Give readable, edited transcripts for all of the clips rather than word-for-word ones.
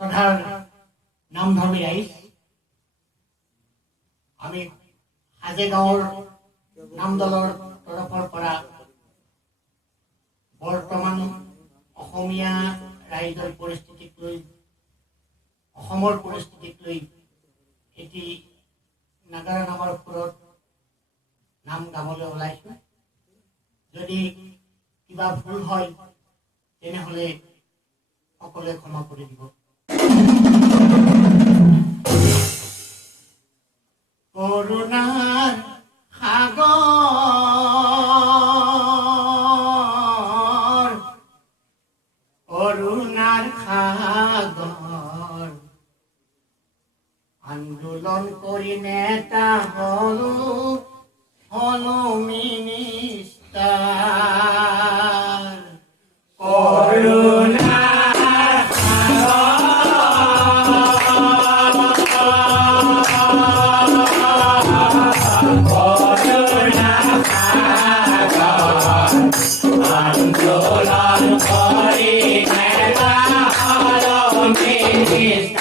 শ্রদ্ধার নামধৰ্মী ৰাইজ, আমি হাজেগাঁৱৰ নামদলৰ তৰফৰ পৰা বৰ্তমান অসমীয়া ৰাইজৰ পৰিস্থিতিক লৈ, অসমৰ পৰিস্থিতিক লৈ এটি নাগাৰা নামৰ সুৰত নাম গাবলৈ ওলাইছোঁ। যদি কিবা ভুল হয় তেনেহ'লে সকলোৱে ক্ষমা কৰি দিব। করুণার সাগর, করুণার সাগর, আন্দোলন করি নেতা হলো মিনিস্টার। করুণা আন্দোলন করে নেতা হলো মিনিস্টার।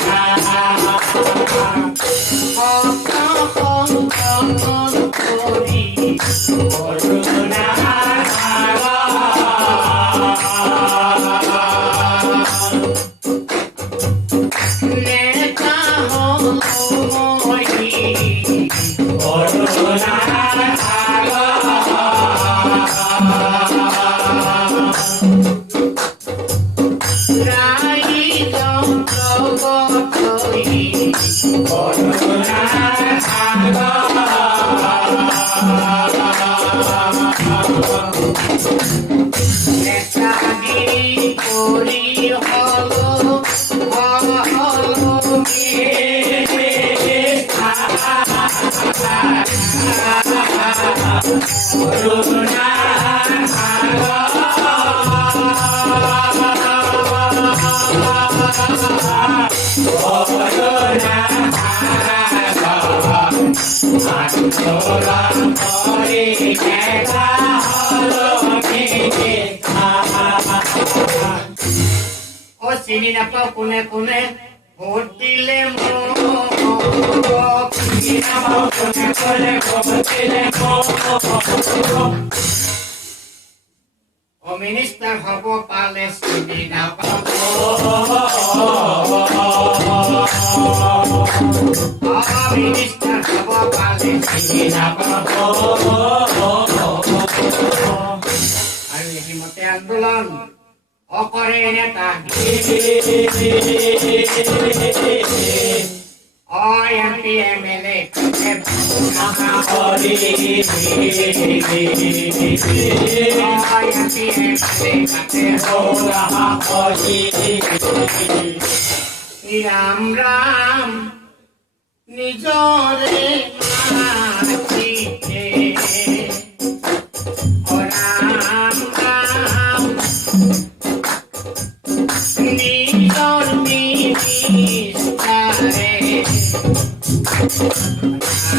করি করুণার সাগর, নেতা হলো করুণার চিনি নাপাও কোনে কোনে ভোট দিলে ও মিনিস্টার হব পালে চিনি নাপাব, মিনিস্টার হব পালে চিনি নাপাব। আৰু এইমতে আন্দোলন অকৰে নেতা এমপি এমএলএ রাম রাম নিজরে মাতিছে, রাম রাম নিজর মিনিস্টারে,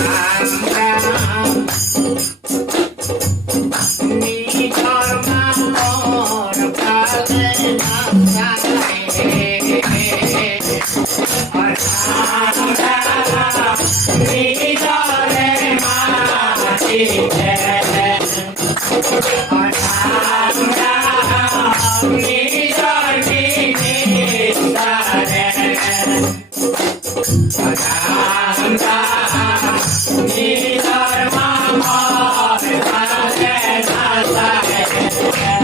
রাম রাম নিজর মামর পালে নাচারে, রাম রাম নিজরে মাতিছে, রাম রাম নিজর মিনিস্টারে, রাম রাম নিজর মামর পালে নাচারে, রাম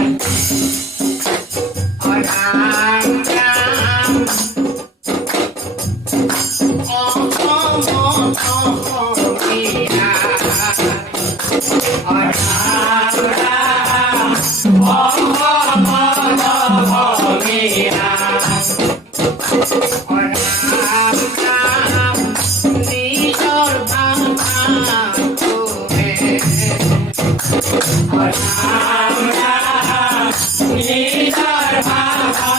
রাম অসমীয়া, রাম রাম অসমীয়া, রাম রাম নিজর ভাষা তোরে, রাম রাম নিজর ভাষা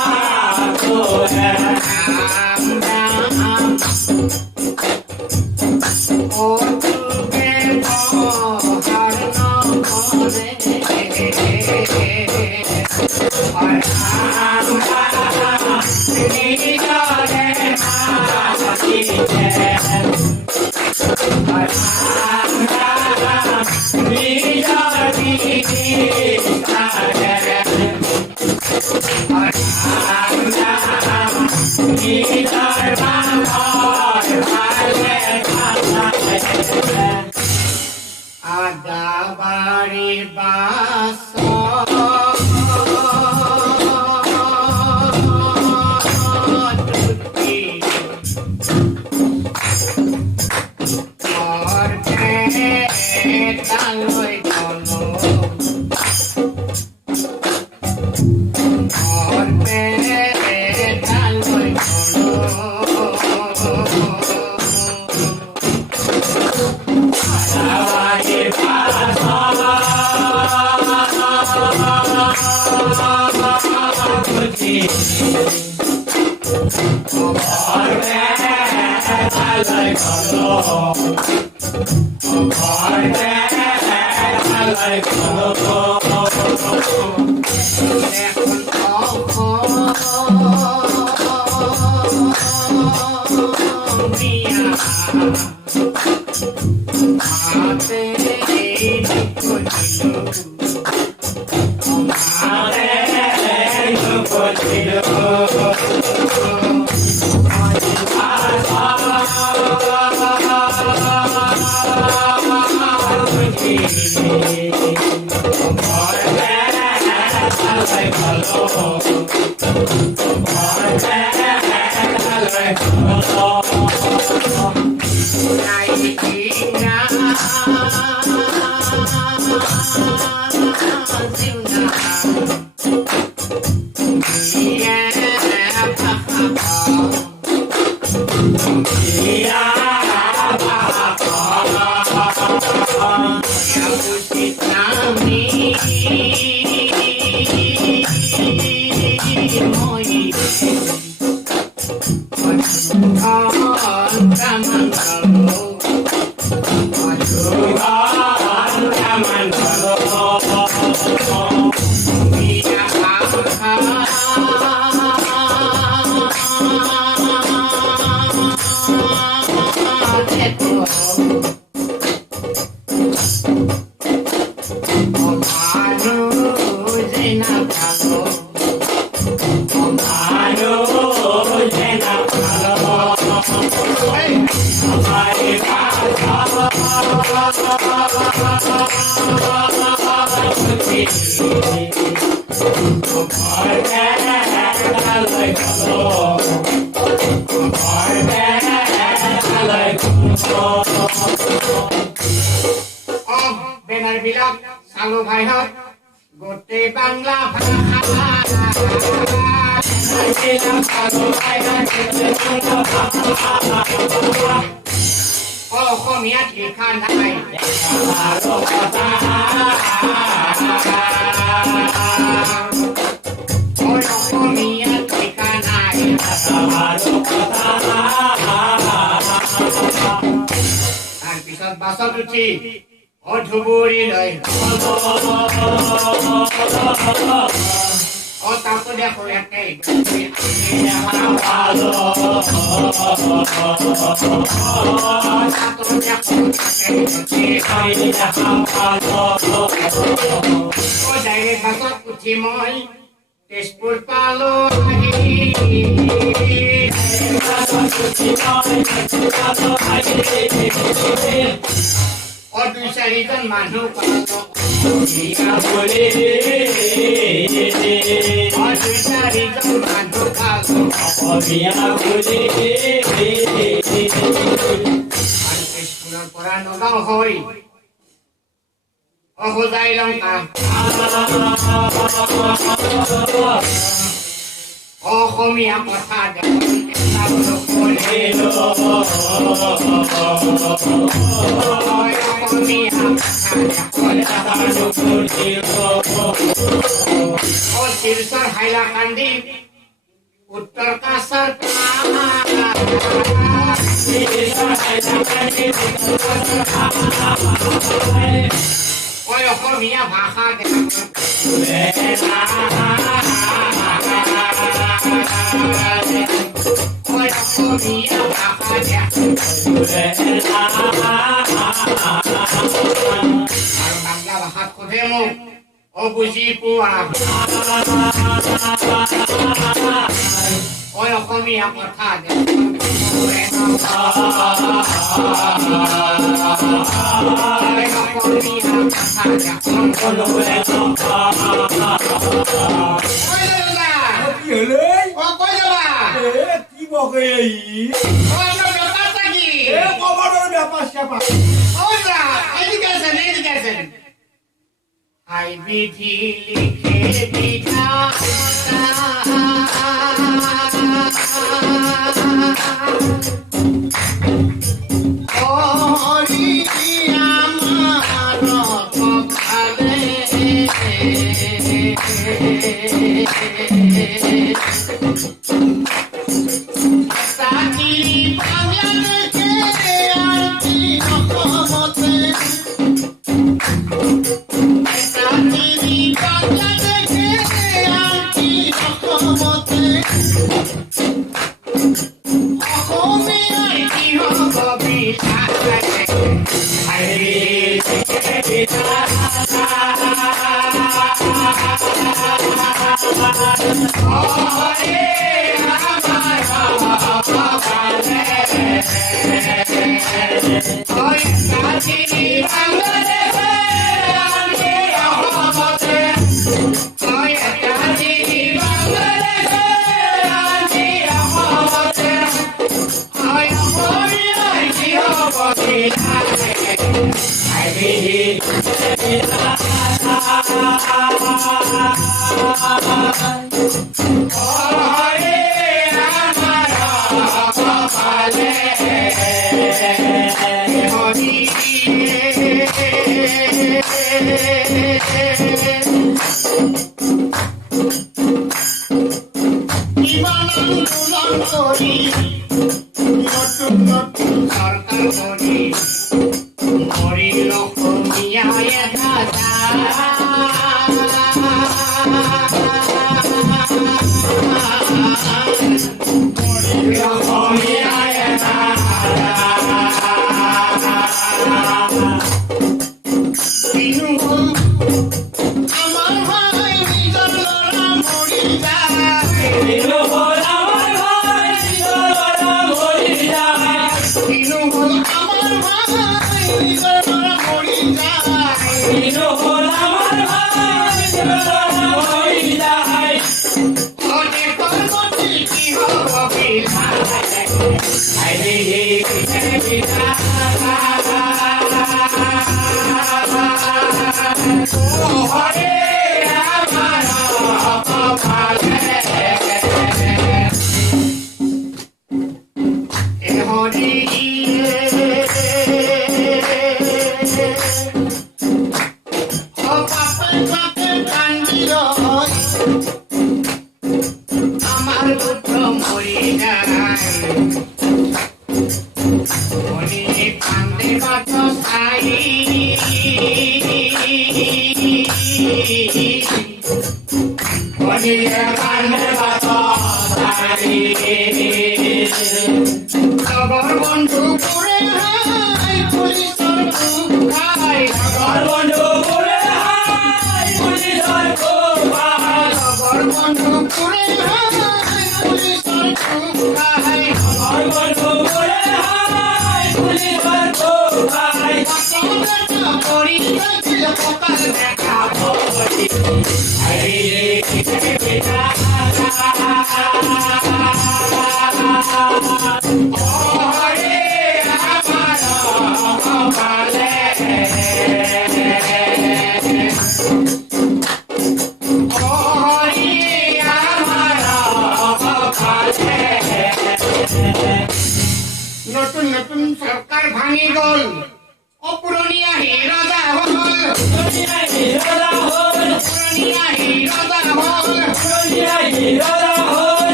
তোরে, রাম রাম ও তুগে বহার নরে, রাম রাম নিজরে আদাবাড়ি বাস বেনার বিলাক চালু ভাইহত গোটেই বাংলা ভাষা অসমীয়াত লিখা নাই অসমীয়াত লিখা নাই তাৰপিছত বাছত উঠি ধুবুৰীলৈ তাতো দেখো একেই ডাইৰেক্ট বাছত উঠি মই তেজপুৰ পালো দুই চাৰিজন মানুহ পালো দুই চাৰিজন মানুহ পালো তেজপুৰৰ পৰা নগাঁও হৈ অহোজাই লংকা অসমীয়া কথা শিলচৰ হাইলাকান্দি উত্তৰ কাছাৰ অসমীয়া ভাষা অসমীয়া ভাষা আৰু বাংলা ভাষাত সোধে মোক বুজি পোৱা কয় অসমীয়া কথা যে I বিধি লিখে বিধাতা হরি আমার কপালে চাকরি বাংলা দেখে আর কি রকমতে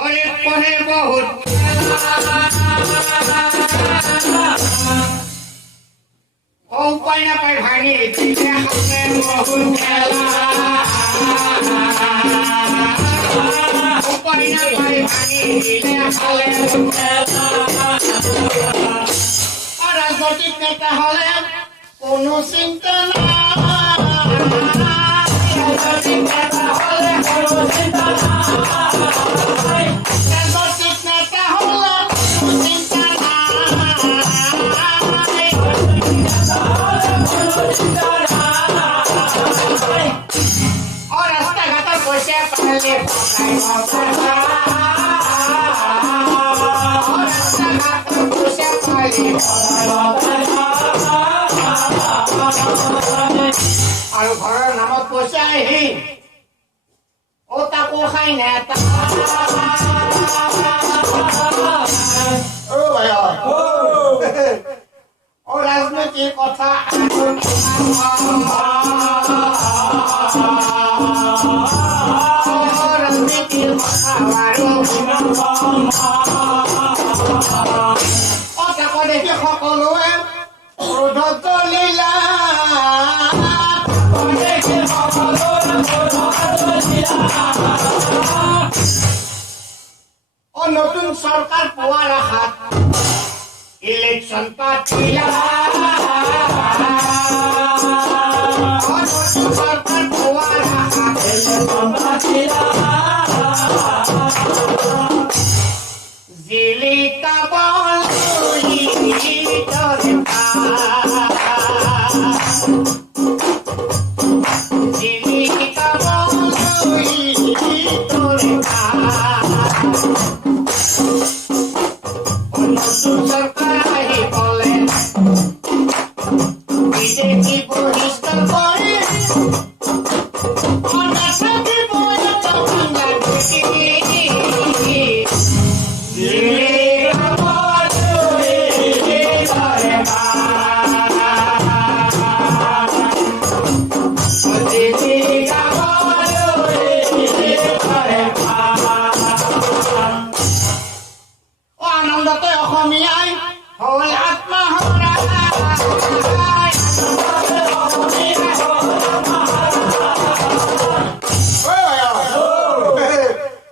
অনেক পরে বহুত ও উপায় না পাই ভাঙি দিলে হাতে বহুত খেলা উপায় না পাই ভাঙি দিলে হালে খেলা আর রাজনৈতিক নেতা হলে কোনো চিন্তা রাজনৈতিক নেতা হলে কোনো চিন্তা রাজনৈতিক নেতা হলে কোনো চিন্তা और रास्ता घाट पहुंचे पहले रास्ता घाट पहुंचे पहले और घर नामत पहुंचे ही ओ ताको खाई ना ओ भैया ओ राजनीतिक कथा রাজনীতির কথা কথা করে কি সকলোৱে ক্ৰোধত লীলা ও নতুন সরকার পোৱাৰ আশাত ইলেকশন পাতিলা সরকার পোৱাৰ আশাত ইলেকশন পাতিলা জিলিকা বলি দরকা জিলিকা বলি দরকা নতুন সরকার আহি বলে বিজেপি বহিষ্কার করে অনাসাদি বলে তো বাংলাদেশি আনন্দতে অসমীয়াই হ'ল আত্মহৰা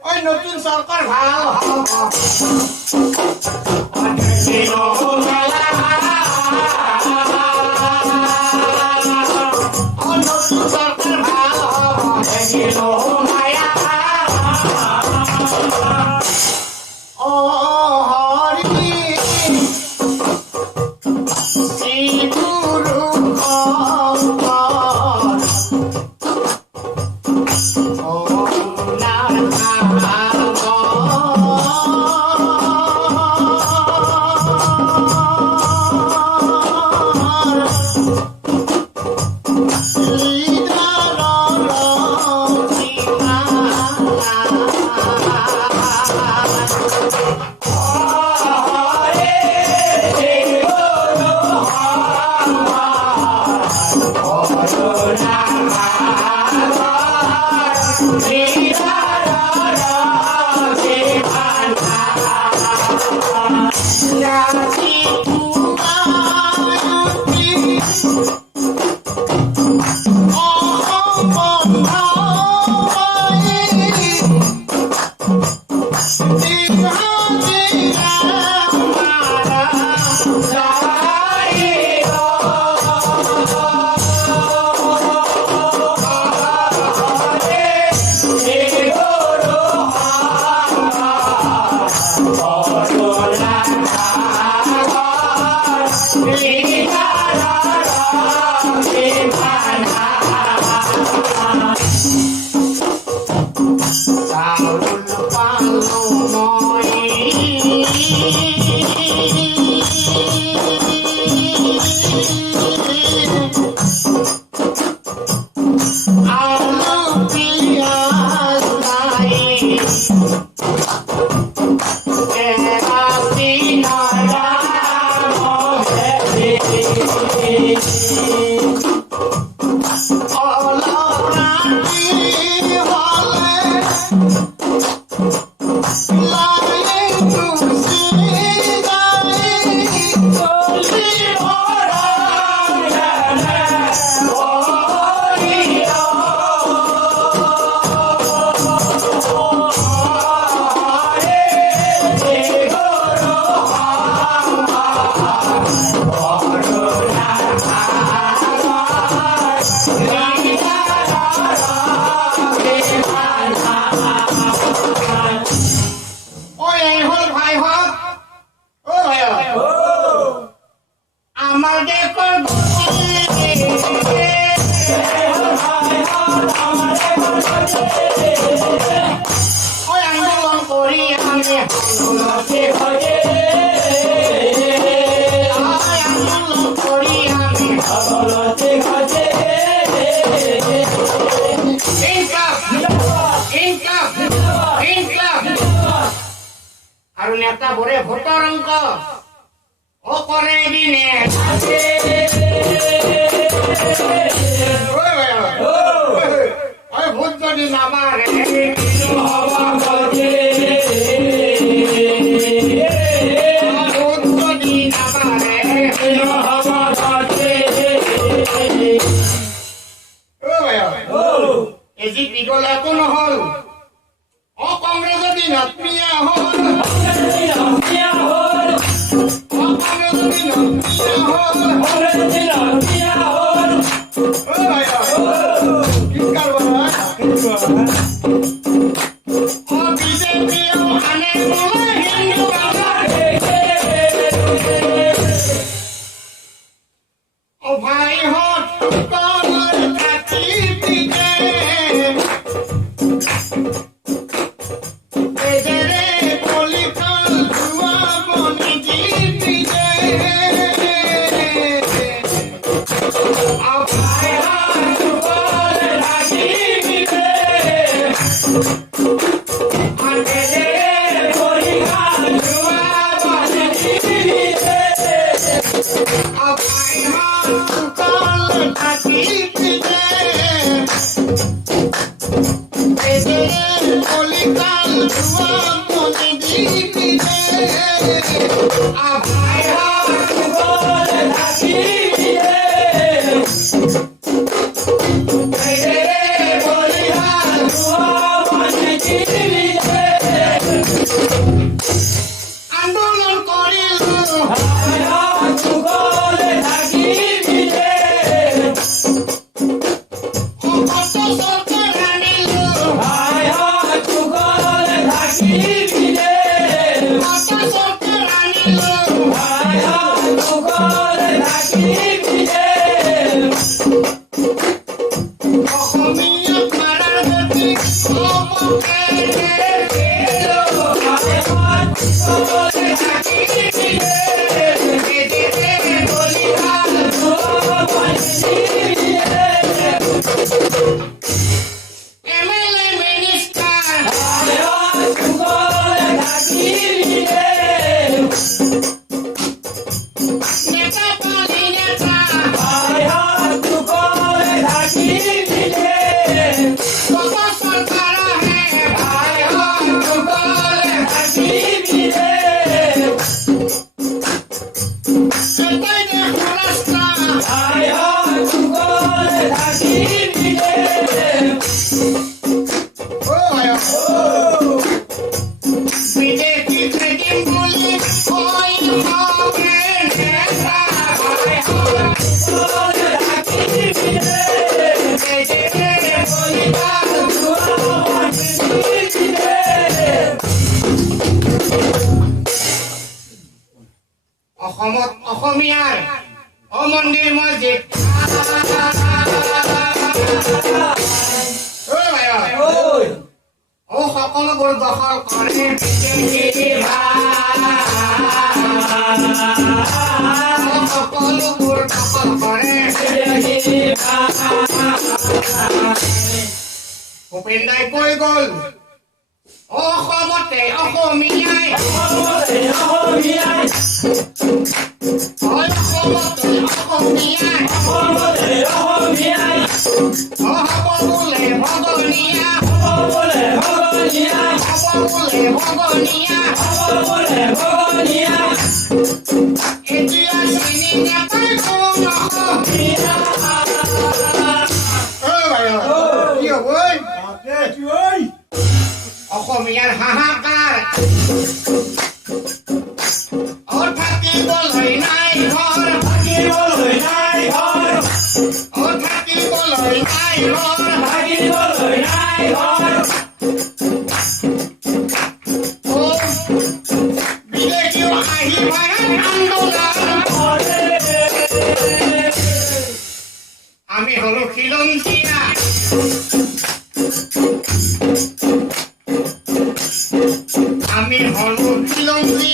ওই নতুন সরকার ভাল হ'ব নতুন সরকার ভাল হ'ব ও হরি শ্রী গুরু আন্দোলন করি আমি আৰু নেতা বোৰে ভোটৰ অংক ও কৰে দিনে ভোট যদি নামাৰে ভোট যদি নামাৰে এজি পিগল একো নহল অ কংগ্ৰেছৰ দিনত পিয়া হ'ল অসমীয়াৰ অমন্দিৰ মছজিদ ও সকলোবোৰ দখল কৰে সকলোবোৰ দখল কৰে ভূপেন দাই কৈ গ'ল অসমতে অসমীয়াই অসমতে অসমীয়াই হব বোলে ভগনীয়া এতিয়া চিনি নাপায় কোন অসমীয়াৰ হাহাকাৰ থাকিবলৈ নাই ঘৰ থাকিবলৈ নাই ঘৰ থাকিবলৈ নাই ঘৰ থাকিবলৈ নাই ঘৰ বিদেশীও আহি আন্দোলন আমি হলো খিলঞ্জীয়া আমি হলো খিলঞ্জীয়া